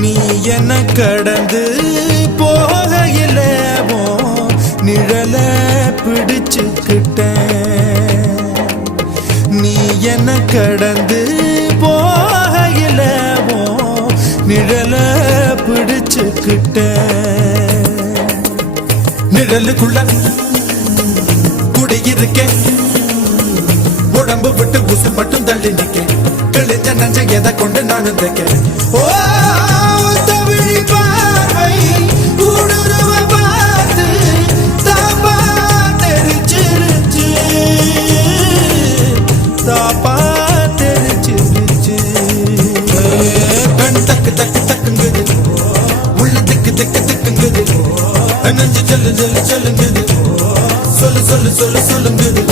நீ என்ன கடந்து போகையில நிழல பிடிச்சுக்கிட்ட நீ என்ன கடந்து போகையில நிழல பிடிச்சுக்கிட்ட நிழலுக்குள்ள குடியிருக்கேன் உடம்பு விட்டு உசு மட்டும் தள்ளி நிக்க கிழிஞ்ச நஞ்ச எதை கொண்டு நானும் தைக்க தமிழ் பார்வை ஊடுருவ பார்த்து தாப்பா தெரிச்சிருச்சு தாப்பா தெரிச்சிருச்சு கண் தக்கு தக்கு தக்குங்குது உள்ள திக்கு திக்கு திக்குங்குது நெஞ்சு சொல்லு சொல்லு சொல்லுங்குது சொல்லு சொல்லு சொல்லு சொல்லுங்குது